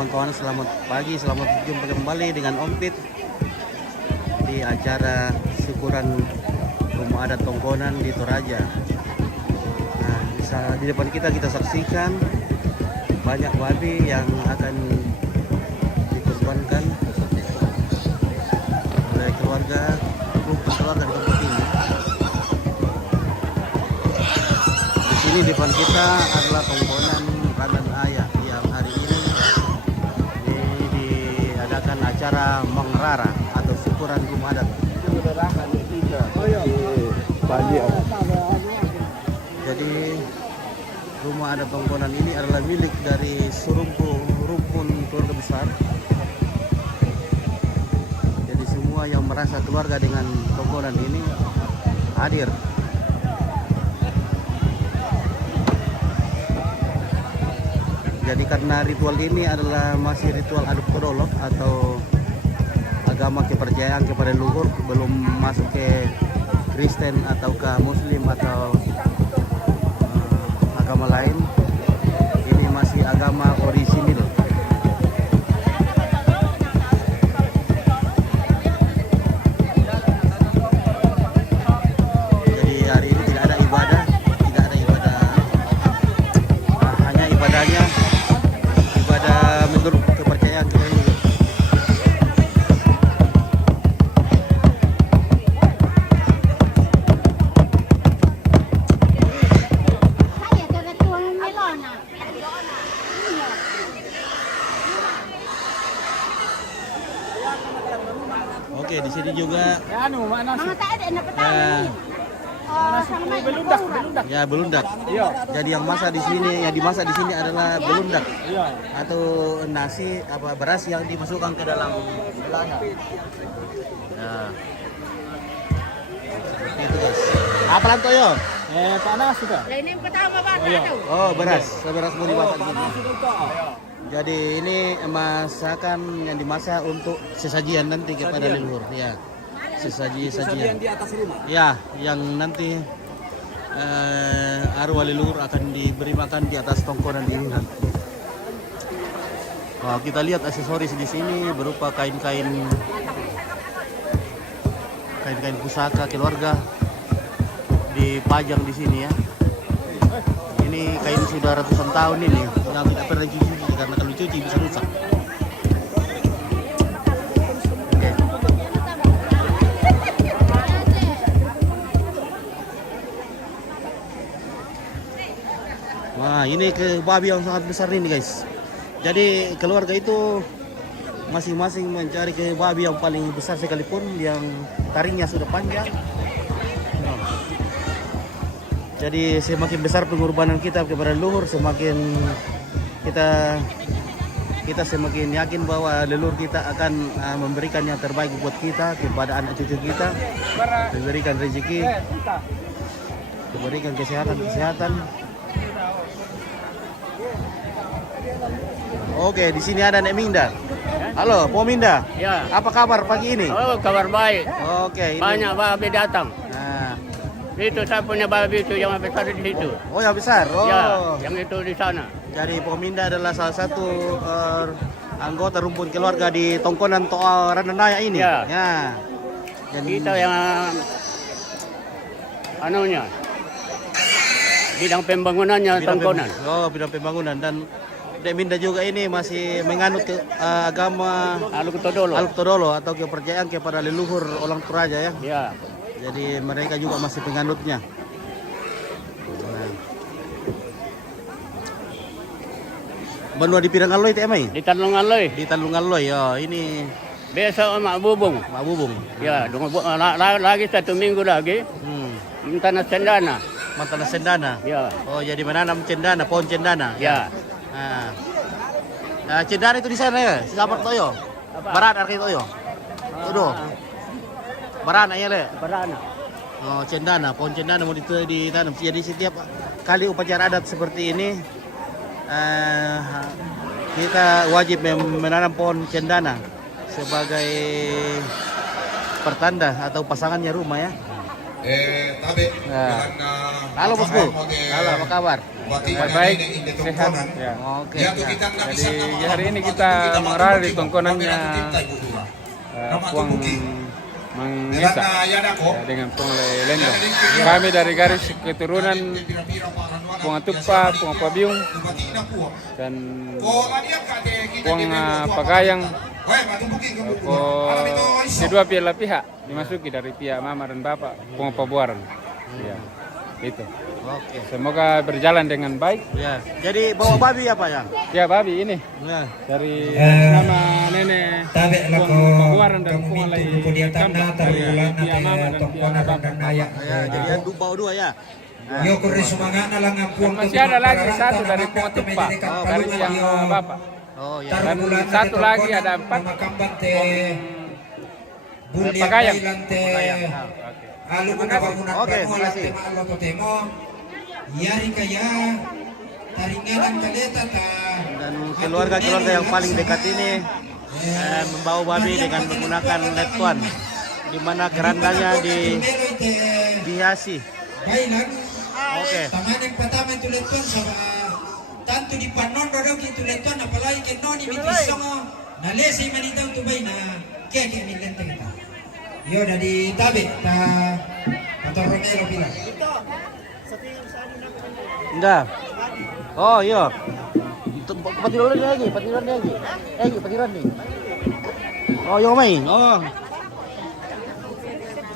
kawan-kawan, selamat pagi, selamat berjumpa kembali dengan Om Pit di acara syukuran Rumah Adat Tongkonan di Toraja. Nah, di depan kita saksikan banyak babi yang akan dikorbankan oleh keluarga di tempat ini. Di sini depan kita adalah Tongkonan Ranan Ayah yang hari ini diadakan acara Mengrara atau syukuran rumah adat. Jadi rumah adat Tongkonan ini adalah milik dari rumpun keluarga besar. Jadi semua yang merasa keluarga dengan Tongkonan ini hadir. Jadi karena ritual ini adalah masih ritual aduk todolo atau agama kepercayaan kepada leluhur, belum masuk ke Kristen atau ke Muslim atau agama lain. Ini masih agama orisinil. Jadi hari ini tidak ada ibadah, hanya ibadahnya ibadah menurut kepercayaan kita ini. Oke, di sini juga ya belundak. Jadi yang dimasak di sini adalah belundak atau nasi beras yang dimasukkan ke dalam belana. Nah, seperti itu guys. Apa lantoyo? Panas sudah. Lah ini yang pertama Pak, Oh, beras mau dimasak gitu. Jadi ini masakan yang dimasak untuk sesajian nanti kepada leluhur, ya. Sesajian di atas rumah. Ya, yang nanti arwah leluhur akan diberi makan di atas tongkonan ini. Wah, kita lihat aksesoris di sini berupa kain-kain pusaka keluarga dipajang di sini ya. Ini kain sudah ratusan tahun ini yang tidak pernah dicuci karena kalau dicuci bisa rusak. Oke. Wah, ini ke babi yang sangat besar ini guys. Jadi keluarga itu masing-masing mencari ke babi yang paling besar sekalipun yang taringnya sudah panjang. Jadi semakin besar pengorbanan kita kepada leluhur, semakin kita semakin yakin bahwa leluhur kita akan memberikan yang terbaik buat kita, kepada anak cucu kita, memberikan rezeki, memberikan kesehatan. Oke, di sini ada Nek Minda. Halo, Po Minda. Ya. Apa kabar pagi ini? Oh, kabar baik. Oke, ini. Banyak babi datang. Nah, Itu saya punya babi itu yang besar di situ. oh yang besar. Oh. Ya, yang itu di sana. Jadi Pominda adalah salah satu anggota rumpun keluarga di Tongkonan Rananaya ini. Ya. Dan Kita yang anunya bidang pembangunannya Tongkonan. bidang pembangunan dan Deminda juga ini masih menganut ke agama Aluk Todolo. Aluk Todolo atau kepercayaan kepada leluhur orang Toraja ya. Ya. Jadi mereka juga masih penganutnya. Nah. Benua di Pirangan Loy emai? Di Tanlungan Loy. Di Tanlungan Loy ya. Ini Besok Mak Bubung. Mak Bubung. Ya, lagi 1 minggu lagi. Tanah cendana. Mantana Sendana. Ya. Oh, jadi menanam cendana, pohon cendana. Ya. Nah, cendana itu di sana ya. Selamat toyo. Barat arki toyo. Tuh. Barat ya le. Berana. Oh, cendana, pohon cendana mau ditanam. Jadi setiap kali upacara adat seperti ini kita wajib menanam pohon cendana sebagai pertanda atau pasangannya rumah ya. Tabe Ya. dengan Halo bosku. Halo, apa kabar? Baik, sehat. Ya. Oke. Ya, Ya. Jadi hari ini kita mengarah di tongkonannya Puang Mangesa ya, dengan Puang Lendong. Kami dari garis keturunan Puang Tupa, Puang Pabiung, dan Puang Pagayang. Kedua belah pihak dimasuki dari pihak mama dan bapak Puang Pabuaran. Ya, itu. Oke. Semoga berjalan dengan baik. Ya. Jadi bawa babi apa ya? Ya, babi ini Ya. dari nama nenek Tabe Puang Pabuaran dan Puang kami Lai tubuh kemudian Kambang tanah dari tarulan pihak mama dan pihak bapak. naya. Ya, jadi ya, bawa dua ya. Yo kuri sumangana lang ang Dan puang masih ada lagi satu dari Puang Tupa, dari yang bapak. Oh ya. Dan satu lagi ada 4 Pagayang. Oke, makasih. Yari kaya taringanan kaleta ta. Dan keluarga-keluarga yang paling dekat ini membawa babi dengan menggunakan letuan, di mana kerandanya dihiasi. Bailan. Oke. Tangan yang pertama itu letuan sama tanto di panon dodok itu letuan apalagi ke noni mitisongo na lesi manitaw tubay na kaya nilente kita. Yo dari tabi ta Pastor Romero bilang. Enggak. Oh iya. Patiran lagi. Patiran nih. Oh yo main. Oh.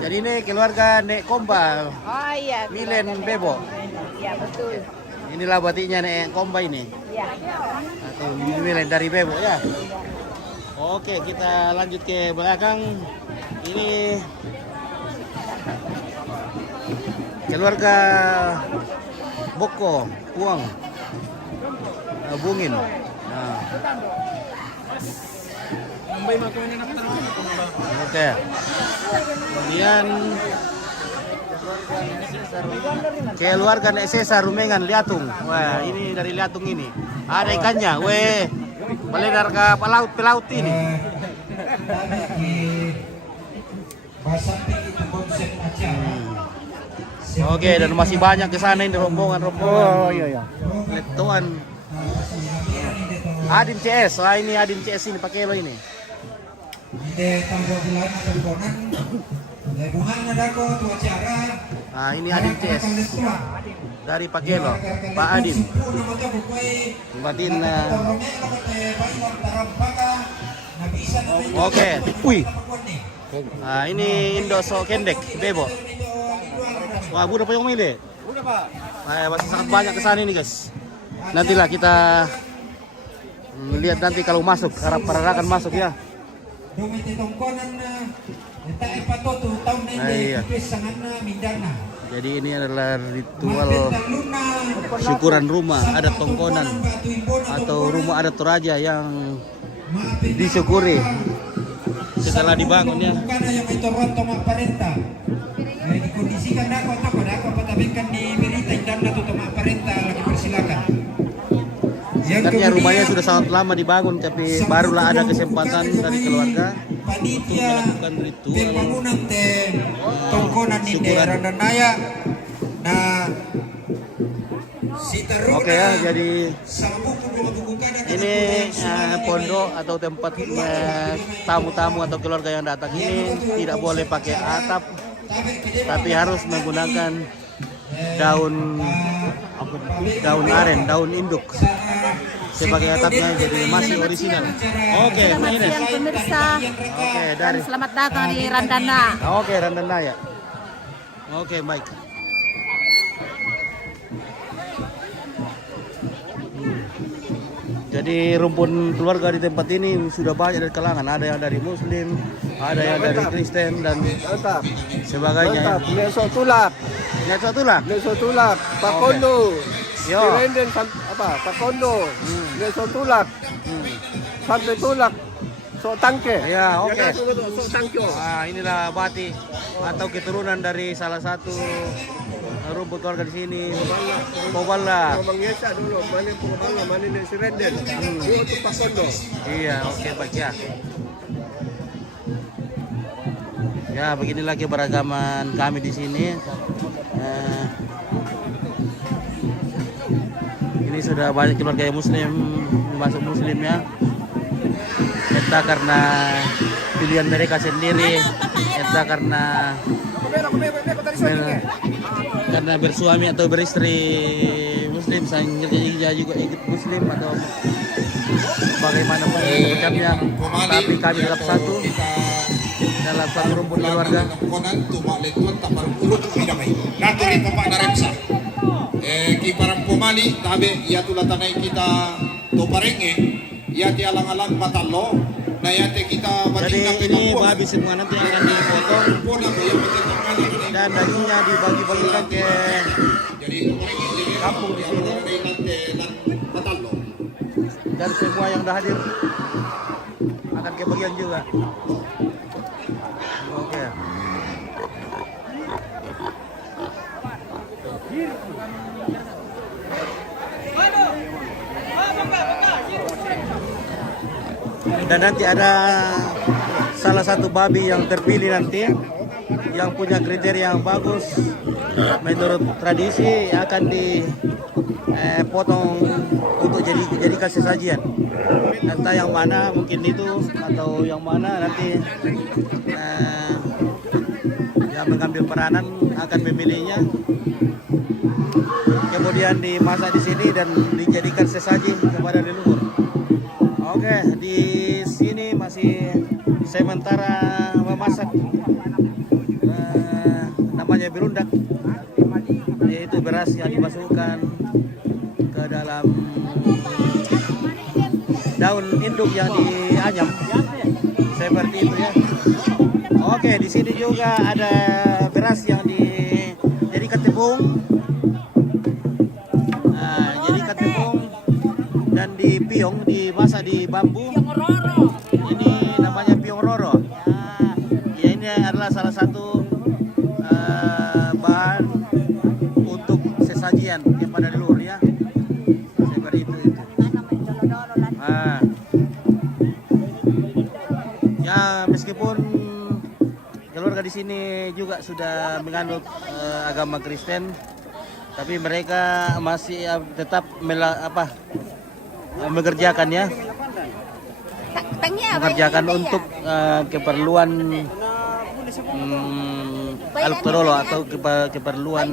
Jadi ini keluarga Nek Komba, Oh iya. Milen Bebo. Ya betul. Inilah batiknya Nek Komba ini. Ya. Atau Milen dari Bebo ya. Oke, kita lanjut ke belakang. Ini keluarga Boko, Puang, Bungin. Nah. Oke. Kemudian keluarga Nek Sesa Rumengan Liatung. Wah, ini dari Liatung ini. Ada ikannya. Weh. Beledar ke pelaut ini. Oke, dan masih banyak ke sana ini rombongan-rombongan. Oh iya. Letuan. Adin CS. Wah, ini Adin CS ini pakai lo ini. Nah, ini Adin CS dari Pakelo, Pak Adin. Batin. Oke. Wih. Nah, ini Indoso Kendek, Bebo. Wah, udah payung milih. Udah, Pak. Nah, masih sangat banyak ke sana ini, guys. Nantilah kita lihat nanti kalau masuk, harap-harapan masuk ya. Nah, iya. Jadi ini adalah ritual syukuran rumah adat Tongkonan atau rumah adat Toraja yang disyukuri setelah dibangun ya. Dikondisikan dapat kan di berita dan lagi persilakan. Sebenarnya rumahnya sudah sangat lama dibangun, tapi barulah ada kesempatan dari keluarga untuk melakukan ritual Tongkonan di daerah Naya. Nah, oke ya, jadi ini pondok atau tempatnya tamu-tamu atau keluarga yang datang ini tidak boleh pakai atap, tapi harus menggunakan daun aren, daun induk sebagai atapnya, jadi masih orisinal. Oke, Selamat Ines. siang pemirsa. Oke, Dan dari selamat datang di Randana. Oke, Randana ya. Oke, baik. Jadi rumpun keluarga di tempat ini sudah banyak dari kalangan. Ada yang dari Muslim, ada yang dari Kristen dan sebagainya. Leso tulak, Leso tulak. Pakondo, Yo. Sirenden apa? Pakondo, Leso tulak, sampai tulak, so tangke. Ya, oke. So tangke. Nah, inilah Bati atau keturunan dari salah satu rumpun keluarga di sini. Pobala. Mangesa dulu, mana Pungabala, mana ni Sirenden. Dua tu Pakondo. Iya, oke baik ya. Ya, beginilah keberagaman kami di sini. Ini sudah banyak keluarga yang muslim masuk muslim ya. Entah karena pilihan mereka sendiri, entah karena bersuami atau beristri muslim, saya juga ikut muslim atau bagaimanapun ucapnya, tapi kami tetap satu dalam satu rumpun keluarga. Naturi Papa Naremsa. Ki parang pumali, tabi, ya tulatanay kita to parenge, ya ti alang-alang matalo, na yate kita Jadi batin ini babi semua nanti akan dipotong dan dagingnya dibagi-bagikan ke kampung di sini. Dan semua yang dah hadir akan kebagian juga. Oke. Dan nanti ada salah satu babi yang terpilih nanti yang punya kriteria yang bagus menurut tradisi akan dipotong untuk jadikan sesajian. Entah yang mana, mungkin itu atau yang mana nanti yang mengambil peranan akan memilihnya. Kemudian dimasak di sini dan dijadikan sesaji kepada leluhur. Oke, di sini masih sementara memasak namanya berundak, yaitu beras yang dimasukkan ke dalam daun induk yang dianyam seperti itu ya. Oke, di sini juga ada beras yang dijadikan tepung. Jadikan tepung dan dipiong, dimasak di bambu. Ini namanya piong roro. Ya, ini adalah salah satu bahan untuk sesajian kepada leluhur ya. Seperti itu. Ya, meskipun keluarga di sini juga sudah menganut agama Kristen, tapi mereka masih tetap mengerjakan ya, mengerjakan untuk keperluan aluktorolo atau keperluan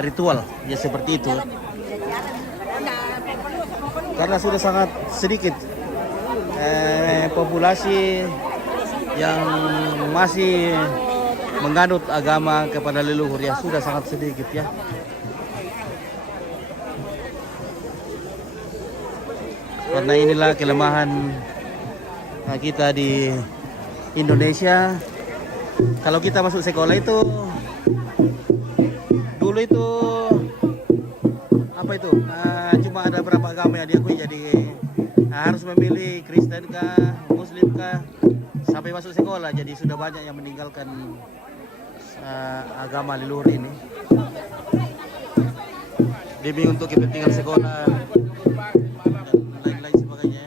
ritual ya, seperti itu. Karena sudah sangat sedikit populasi yang masih menganut agama kepada leluhur ya, sudah sangat sedikit ya. Karena inilah kelemahan kita di Indonesia. Kalau kita masuk sekolah itu dulu itu apa itu cuma ada berapa agama yang diakui, jadi harus memilih Kristen kah, Muslim kah sampai masuk sekolah. Jadi sudah banyak yang meninggalkan agama leluhur ini demi untuk kepentingan sekolah dan lain-lain sebagainya.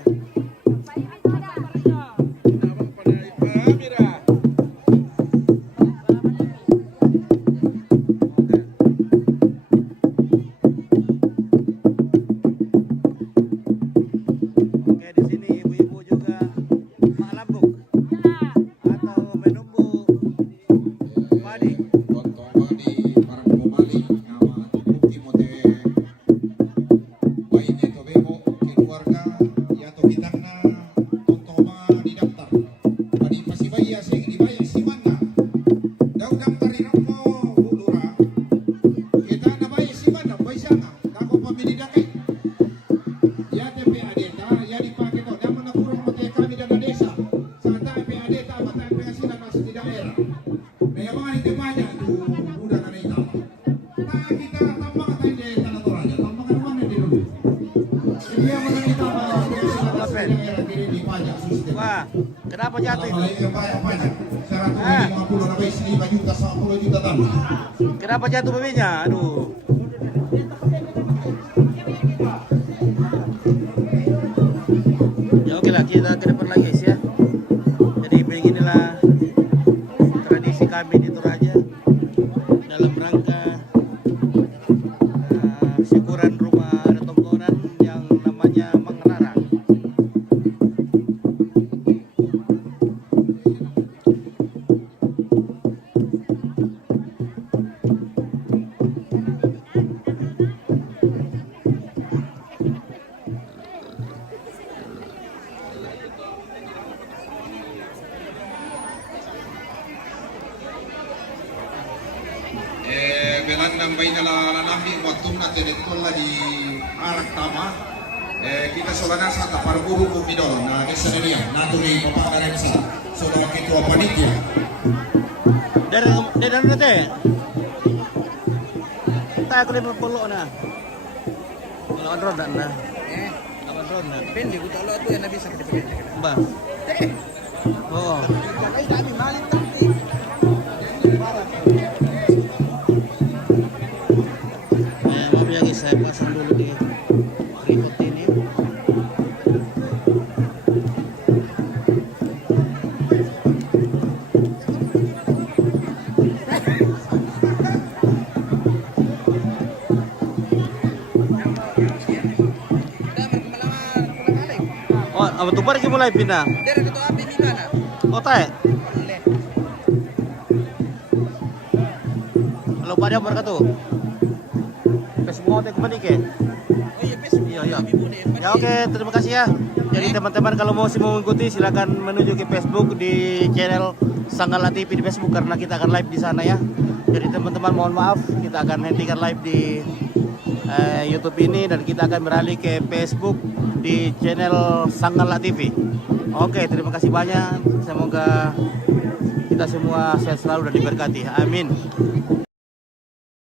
Wah, kenapa jatuh itu? Kenapa jatuh babinya? Aduh. Ya oke lah, kita ke depan lagi guys ya. Jadi beginilah ini waktu nanti tola di Arak Tama. Kita solana sata para buku midol. Nah, kesadaria. Naturi Bapak Karemsa. Saudara Ketua Panitia. Dari nanti. Tak aku dapat peluk na. Kalau on road na. On road na. Pende ko talo tu yang bisa kita pakai. Ba. Oh. Kalau kami malin tapi. Maaf ya guys, saya pasang dulu di remote ini. Oh, apa tuh baru mulai pindah? Dari ketua api di mana? Oh, tak. Halo Pak Diam berkatu. Facebook mau kembali ke? Oh iya, besok. Iya, iya. Ya oke, terima kasih ya. Jadi teman-teman kalau mau mengikuti silakan menuju ke Facebook di channel Sanggala TV di Facebook karena kita akan live di sana ya. Jadi teman-teman mohon maaf kita akan hentikan live di YouTube ini dan kita akan beralih ke Facebook di channel Sanggala TV. Oke, terima kasih banyak. Semoga kita semua sehat selalu dan diberkati. Amin.